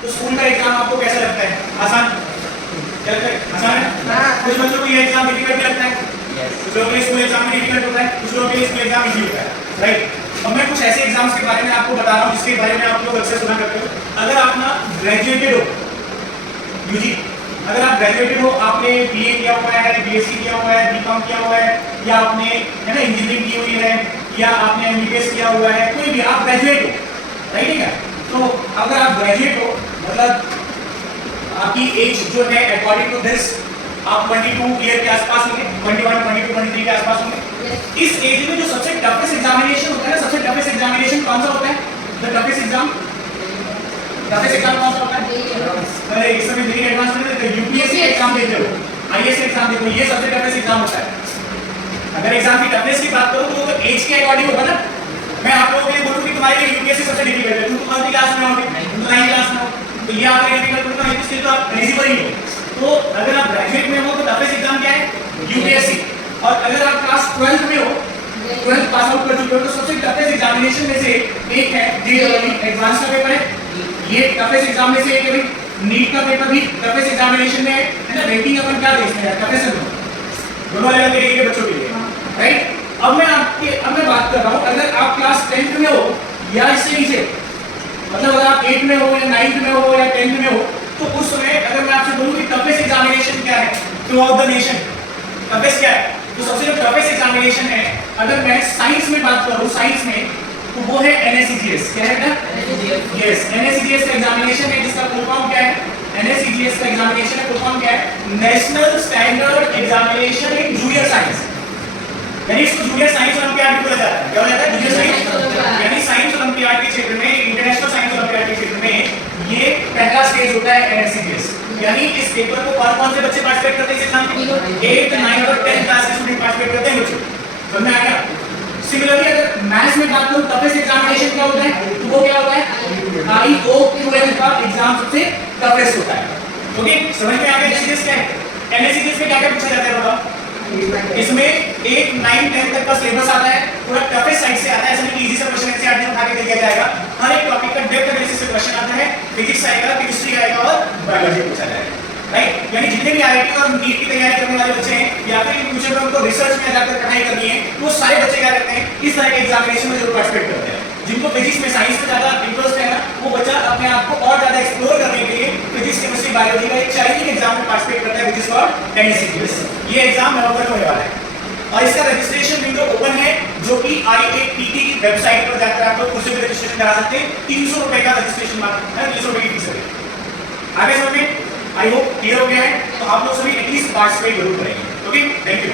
तो स्कूल का एग्जाम आपको कैसा लगता है? आसान? क्या लगता है? आसान है? कुछ बच्चों को ये एग्जाम डिफिकल्ट लगता है, कुछ लोगों के लिए स्कूल एग्जाम भी डिफिकल्ट होता है, कुछ लोगों के लिए स्कूल एग्जाम इजी होता है, राइट? अब मैं कुछ ऐसे एग्जाम्स के बारे में आपको बता रहा हूँ जिसके बारे में आप लोग अक्सर सुना करते हो। अगर आप ना ग्रेजुएटेड हो, यूजी, अगर आप ग्रेजुएटेड हो, आपने बीए किया हुआ है, बीएससी किया हुआ है, बीकॉम किया हुआ है, या आपने है ना इंजीनियरिंग की हुई है, या आपने एमबीबीएस किया हुआ है, कोई भी आप ग्रेजुएट हो, राइट है क्या? तो अगर आप ग्रेजुएट हो मतलब आपकी एज जो है अकॉर्डिंग टू दिस आप 22 ईयर के आसपास होंगे, 21, 22, 23 के आसपास होंगे। इस एज में जो सबसे टफेस्ट एग्जामिनेशन होता है ना, सबसे टफेस्ट एग्जामिनेशन कौन सा होता है? The toughest exam, toughest exam कौन सा होता है? अरे इस समय मेरी एडवांस में यूपीएससी एग्जाम देते हो, आईएएस एग्जाम देते हो, ये सबसे टफेस्ट एग्जाम होता है। अगर एग्जाम की टफनेस की बात करूं तो एज के अकॉर्डिंग होगा ना। मैं आप लोगों के लिए बोलूं कि तुम्हारे लिए यूपीएससी सबसे डिफिकल्ट है, तुम कौन सी क्लास में होगे? तुम 9th क्लास में हो, तो ये आपके लिए डिफिकल्ट होगा, इसलिए तो आप एलिजिबल ही हो। तो अगर आप ग्रेजुएट में हो तो टफेस्ट एग्जाम क्या है? यूपीएससी। और अगर आप क्लास 12th में हो, 12th पास आउट कर चुके हो, तो सबसे टफेस्ट एग्जामिनेशन में से एक है जेईई एडवांस का पेपर है, ये टफेस्ट एग्जाम में से एक है। नीट का पेपर भी टफेस्ट एग्जामिनेशन में है ना। रेटिंग अपन क्या देखते हैं? टफेस्ट दोनों अलग अलग के बच्चों के लिए, राइट? अब मैं बात कर रहा हूँ अगर आप क्लास 10th में हो या इससे नीचे, मतलब अगर आप 8th में हो या 9th में हो या 10th में हो, तो उस समय अगर मैं आपसे बोलूं कि टफेस्ट एग्जामिनेशन क्या है through out the nation, toughest क्या है, तो सबसे जो टफेस्ट एग्जामिनेशन है अगर मैं साइंस में बात करूं, साइंस में, तो वो है एनएससीजीएस। क्या है? यस, एनएससीजीएस का एग्जामिनेशन है जिसका फुल फॉर्म क्या है? एनएससीजीएस का एग्जामिनेशन है, फुल फॉर्म क्या है? National standard examination in junior science. यानी इसको जूनियर साइंस ओलंपियाड भी बोला जाता है। क्या बोला जाता है? जूनियर साइंस, यानी साइंस ओलंपियाड के क्षेत्र में, इंटरनेशनल साइंस ओलंपियाड के क्षेत्र में ये पहला स्टेज होता है एनएससीजीएस। यानी इस पेपर को कौन-कौन से बच्चे पार्टिसिपेट करते हैं इस एग्जाम में? 8th, 9th और 10th क्लास के स्टूडेंट पार्टिसिपेट करते हैं बच्चों। समझ में आ गया? सिमिलरली अगर मैथ्स में बात करूं टफेस्ट एग्जामिनेशन क्या होता है, तो वो क्या होता है? आईओक्यूएल का एग्जाम सबसे टफेस्ट होता है। ओके, समझ में आ गया एनएससीजीएस क्या है? एनएससीजीएस में क्या-क्या पूछा जाता है बताओ? इसमें 8, 9, 10 तक का सिलेबस आता है, पूरा टफेस्ट साइड से आता है, ऐसा नहीं कि इजी सा क्वेश्चन एनसीईआरटी में उठा के दे दिया जाएगा। हर एक टॉपिक का डेप्थ एनालिसिस से क्वेश्चन आता है, फिजिक्स आएगा, केमिस्ट्री आएगा और बायोलॉजी पूछा जाएगा, राइट? यानी जितने भी आईआईटी और नीट की तैयारी करने वाले बच्चे हैं या फिर फ्यूचर में उनको रिसर्च में जाकर पढ़ाई करनी है, वो सारे बच्चे क्या करते हैं? इस तरह के एग्जामिनेशन में जरूर पार्टिसिपेट करते हैं। जिनको फिजिक्स में, साइंस में ज्यादा इंटरेस्ट है ना, वो बच्चा अपने आप को और ज्यादा एक्सप्लोर करने के लिए फिजिक्स, केमिस्ट्री, बायोलॉजी का एक चैलेंजिंग एग्जाम में पार्टिसिपेट करता है, व्हिच इज कॉल्ड एनएससीजीएस। ये एग्जाम नवंबर में होने वाला है और इसका रजिस्ट्रेशन विंडो ओपन है, जो कि आईएपीटी की वेबसाइट पर जाकर आप लोग खुद से भी रजिस्ट्रेशन करा सकते हैं। 300 रुपए का रजिस्ट्रेशन मात्र है, 300 रुपए की फीस है। आगे समझ में? आई होप क्लियर हो गया है। तो आप लोग सभी एटलीस्ट पार्टिसिपेट जरूर करेंगे। Okay, thank you.